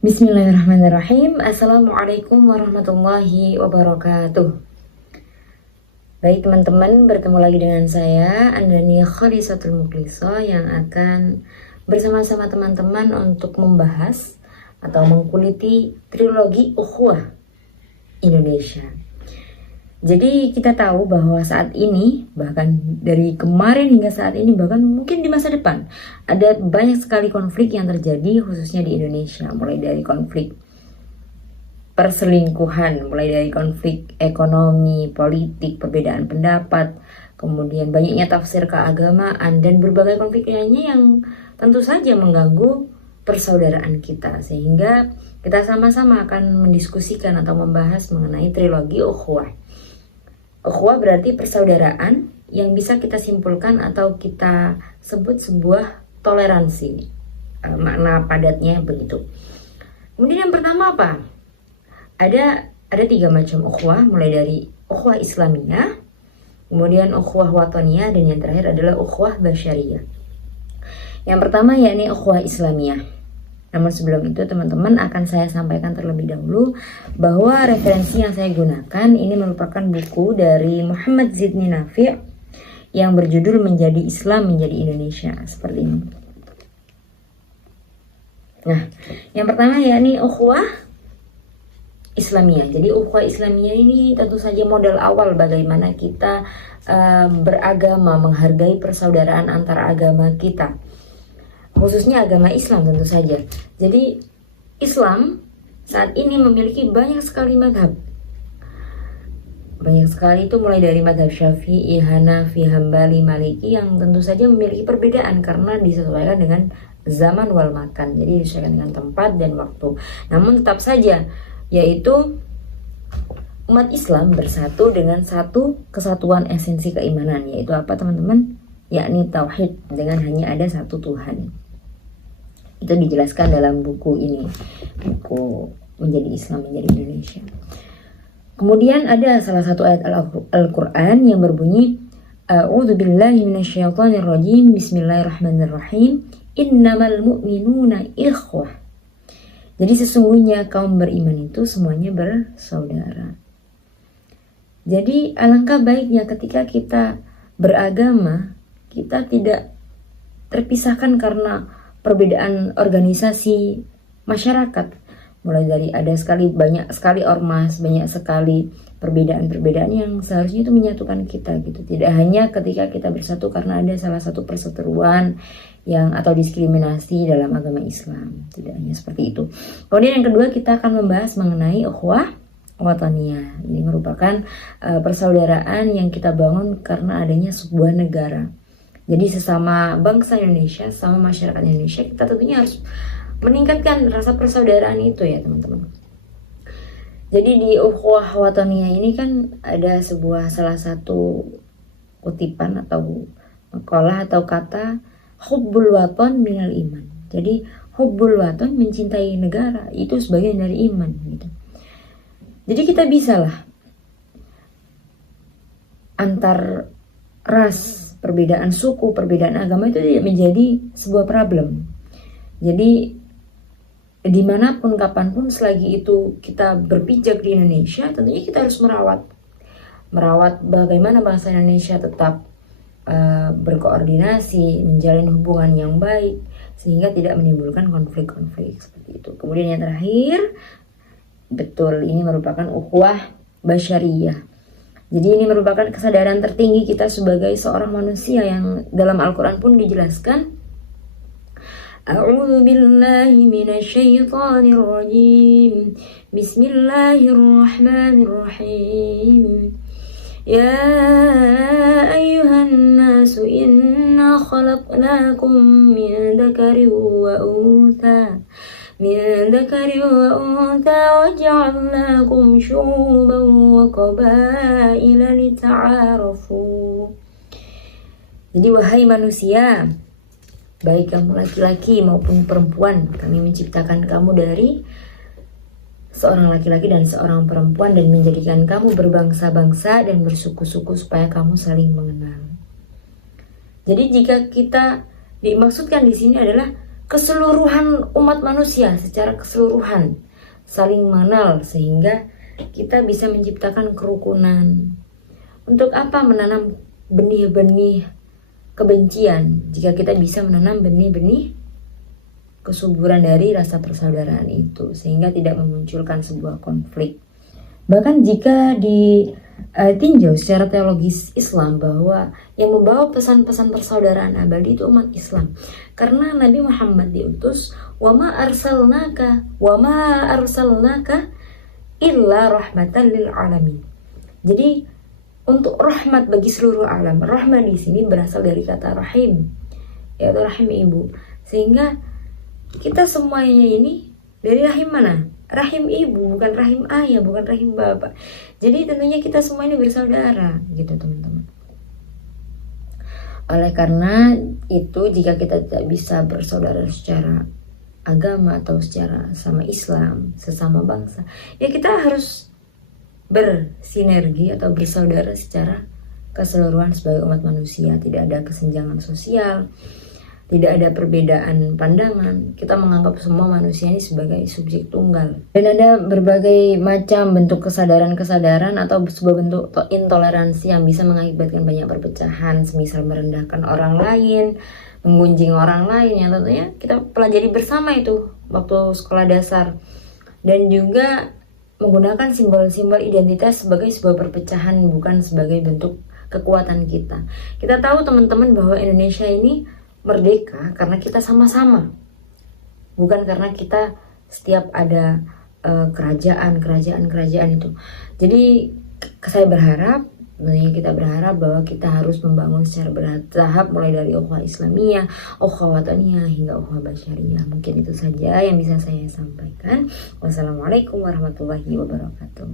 Bismillahirrahmanirrahim. Assalamualaikum warahmatullahi wabarakatuh. Baik teman-teman, bertemu lagi dengan saya Andania Khalisatul Mukhlisah yang akan bersama-sama teman-teman untuk membahas atau mengkuliti trilogi Ukhuwah Indonesia. Jadi kita tahu bahwa saat ini, bahkan dari kemarin hingga saat ini, bahkan mungkin di masa depan, ada banyak sekali konflik yang terjadi khususnya di Indonesia. Mulai dari konflik perselingkuhan, mulai dari konflik ekonomi, politik, perbedaan pendapat, kemudian banyaknya tafsir keagamaan, dan berbagai konflik lainnya yang tentu saja mengganggu persaudaraan kita. Sehingga kita sama-sama akan mendiskusikan atau membahas mengenai trilogi Ukhuwah. Ukhuwah berarti persaudaraan yang bisa kita simpulkan atau kita sebut sebuah toleransi. Makna padatnya begitu. Kemudian yang pertama apa? Ada 3 macam ukhuwah, mulai dari ukhuwah Islamiyah, kemudian ukhuwah Wataniyah, dan yang terakhir adalah ukhuwah Basyariyah. Yang pertama yakni ukhuwah Islamiyah. Namun sebelum itu teman-teman akan saya sampaikan terlebih dahulu bahwa referensi yang saya gunakan ini merupakan buku dari Muhammad Zidni Nafi' yang berjudul Menjadi Islam Menjadi Indonesia, seperti ini. Nah, yang pertama yakni ukhuwah Islamiyah. Jadi ukhuwah Islamiyah ini tentu saja modal awal bagaimana kita beragama, menghargai persaudaraan antara agama kita, khususnya agama Islam tentu saja. Jadi Islam saat ini memiliki banyak sekali madhab. Banyak sekali itu mulai dari madhab Syafi'i, Hanafi, Hambali, Maliki yang tentu saja memiliki perbedaan karena disesuaikan dengan zaman wal makan. Jadi disesuaikan dengan tempat dan waktu. Namun tetap saja yaitu umat Islam bersatu dengan satu kesatuan esensi keimanan, yaitu apa teman-teman? Yakni tauhid, dengan hanya ada satu Tuhan. Itu dijelaskan dalam buku ini, buku Menjadi Islam Menjadi Indonesia. Kemudian ada salah satu ayat Al-Quran yang berbunyi, A'udzubillahi minasyaitonirrajim, Bismillahirrahmanirrahim, Innamal mu'minuna ikhwah. Jadi sesungguhnya kaum beriman itu semuanya bersaudara. Jadi alangkah baiknya ketika kita beragama, kita tidak terpisahkan karena perbedaan organisasi masyarakat. Mulai dari banyak sekali ormas, banyak sekali perbedaan-perbedaan yang seharusnya itu menyatukan kita gitu. Tidak hanya ketika kita bersatu karena ada salah satu perseteruan atau diskriminasi dalam agama Islam. Tidak hanya seperti itu. Kemudian yang kedua kita akan membahas mengenai ukhuwah Wataniyah. Ini merupakan persaudaraan yang kita bangun karena adanya sebuah negara. Jadi sesama bangsa Indonesia, sesama masyarakat Indonesia, kita tentunya harus meningkatkan rasa persaudaraan itu ya teman-teman. Jadi di Ukhuwah Wataniyah ini kan ada salah satu kutipan atau makalah atau kata hubbul watan minal iman. Jadi hubbul watan, mencintai negara, itu sebagian dari iman gitu. Jadi kita bisa lah antar ras, perbedaan suku, perbedaan agama itu tidak menjadi sebuah problem. Jadi dimanapun, kapanpun, selagi itu kita berpijak di Indonesia, tentunya kita harus merawat bagaimana bangsa Indonesia tetap berkoordinasi, menjalin hubungan yang baik, sehingga tidak menimbulkan konflik-konflik seperti itu. Kemudian yang terakhir, betul, ini merupakan ukhuwah Basyariyah. Jadi ini merupakan kesadaran tertinggi kita sebagai seorang manusia yang dalam Al-Quran pun dijelaskan, A'udzu billahi minasyaitonir rajim. Bismillahirrahmanirrahim. Ya ayyuhan nasu inna khalaqnakum min dzakarin wa untha وجعلناكم شعوبا وقبائل لتعارفوا. Jadi wahai manusia, baik kamu laki-laki maupun perempuan, kami menciptakan kamu dari seorang laki-laki dan seorang perempuan dan menjadikan kamu berbangsa-bangsa dan bersuku-suku supaya kamu saling mengenal. Jadi jika kita dimaksudkan di sini adalah keseluruhan umat manusia secara keseluruhan saling mengenal sehingga kita bisa menciptakan kerukunan. Untuk apa menanam benih-benih kebencian jika kita bisa menanam benih-benih kesuburan dari rasa persaudaraan itu sehingga tidak memunculkan sebuah konflik. Bahkan jika ditinjau secara teologis Islam bahwa yang membawa pesan-pesan persaudaraan abadi itu umat Islam, karena Nabi Muhammad diutus wa ma arsalnaka illa rahmatan lil alamin. Jadi untuk rahmat bagi seluruh alam. Rahmat di sini berasal dari kata rahim, yaitu rahim ibu. Sehingga kita semuanya ini dari rahim mana? Rahim ibu, bukan rahim ayah, bukan rahim bapak. Jadi tentunya kita semua ini bersaudara, gitu teman-teman. Oleh karena itu, jika kita tidak bisa bersaudara secara agama atau secara sama Islam, sesama bangsa, ya kita harus bersinergi atau bersaudara secara keseluruhan sebagai umat manusia. Tidak ada kesenjangan sosial, tidak ada perbedaan pandangan. Kita menganggap semua manusia ini sebagai subjek tunggal. Dan ada berbagai macam bentuk kesadaran-kesadaran atau sebuah bentuk intoleransi yang bisa mengakibatkan banyak perpecahan, semisal merendahkan orang lain, menggunjing orang lain, yang tentunya kita pelajari bersama itu waktu sekolah dasar. Dan juga menggunakan simbol-simbol identitas sebagai sebuah perpecahan, bukan sebagai bentuk kekuatan kita. Kita tahu teman-teman bahwa Indonesia ini merdeka karena kita sama-sama, bukan karena kita setiap ada kerajaan itu. Jadi saya berharap, tentunya kita berharap bahwa kita harus membangun secara bertahap, mulai dari ukhuwah Islamiyah, ukhuwah wataniyah, hingga ukhuwah basyariyah. Mungkin itu saja yang bisa saya sampaikan. Wassalamualaikum warahmatullahi wabarakatuh.